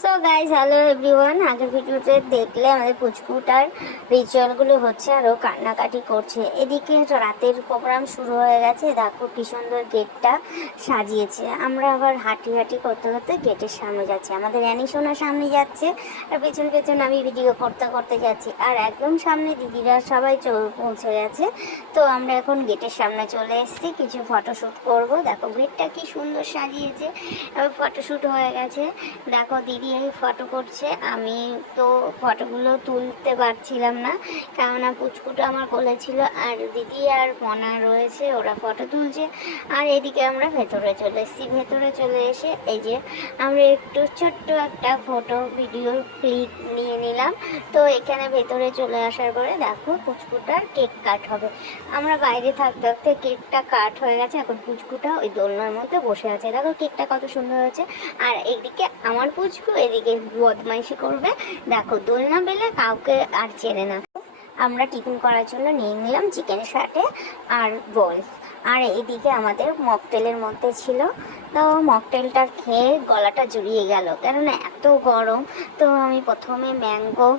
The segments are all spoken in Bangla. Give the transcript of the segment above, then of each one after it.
So guys, hello everyone. আগের ভিডিওতে দেখলে আমাদের পুচকুটার রিচুয়ালগুলো হচ্ছে আর ও কান্নাকাটি করছে। এদিকে রাতের প্রোগ্রাম শুরু হয়ে গেছে। দেখো কি সুন্দর গেটটা সাজিয়েছে। আমরা আবার হাঁটি হাঁটি করতে করতে গেটের সামনে যাচ্ছি। আমাদের অ্যানি সোনার সামনে যাচ্ছে আর পেছন পেছন আমি ভিডিও করতে করতে যাচ্ছি। আর একদম সামনে দিদিরা সবাই পৌঁছে গেছে। তো আমরা এখন গেটের সামনে চলে এসেছি, কিছু ফটোশ্যুট করব। দেখো গেটটা কি সুন্দর সাজিয়েছে। ফটোশ্যুট হয়ে গেছে। দেখো দিদি এই ফটো করছে। আমি তো ফটোগুলো তুলতে পারছিলাম না, কেননা পুচকুটা আমার কোলে ছিল আর দিদি আর মনা রয়েছে, ওরা ফটো তুলছে। আর এদিকে আমরা ভেতরে চলে এসেছি। ভেতরে চলে এসে এই যে আমরা একটু ছোট্ট একটা ফটো ভিডিও ক্লিপ নিয়ে নিলাম। তো এখানে ভেতরে চলে আসার পরে দেখো পুচকুটার কেক কাট হবে। আমরা বাইরে থাকতে থাকতে কেকটা কাট হয়ে গেছে। এখন পুচকুটা ওই দোলনার মধ্যে বসে আছে। দেখো কেকটা কত সুন্দর হয়েছে। আর এইদিকে আমার পুচকু এদিকে বদমাইশি করবে। দেখো দোলনা পেলে কাউকে আর চেনে না। আমরা টিফিন করার জন্য নিয়ে নিলাম চিকেন সাটে আর রোল। আর এইদিকে আমাদের মকটেলের মধ্যে ছিল। তো মকটেলটা খেয়ে গলাটা জুড়িয়ে গেল, কেননা এত গরম। তো আমি প্রথমে ম্যাঙ্গো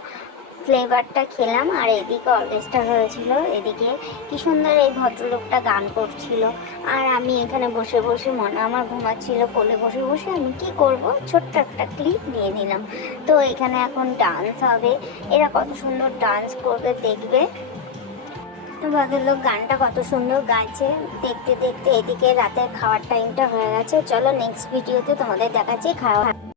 ফ্লেভারটা খেলাম। আর এদিকে অর্কেস্ট্রা হয়েছিল। এদিকে কি সুন্দর এই ভদ্রলোকটা গান করছিল। আর আমি এখানে বসে বসে, মনে আমার ঘুমাচ্ছিল কোলে, বসে বসে আমি কি করব, ছোট্ট একটা ক্লিপ নিয়ে নিলাম। তো এখানে এখন ডান্স হবে। এরা কত সুন্দর ডান্স করবে দেখবে। তো ভদ্রলোক গানটা কত সুন্দর গাইছে। দেখতে দেখতে এদিকে রাতের খাওয়ার টাইমটা হয়ে গেছে। চলো নেক্সট ভিডিওতে তোমাদের দেখাচ্ছি খাওয়া।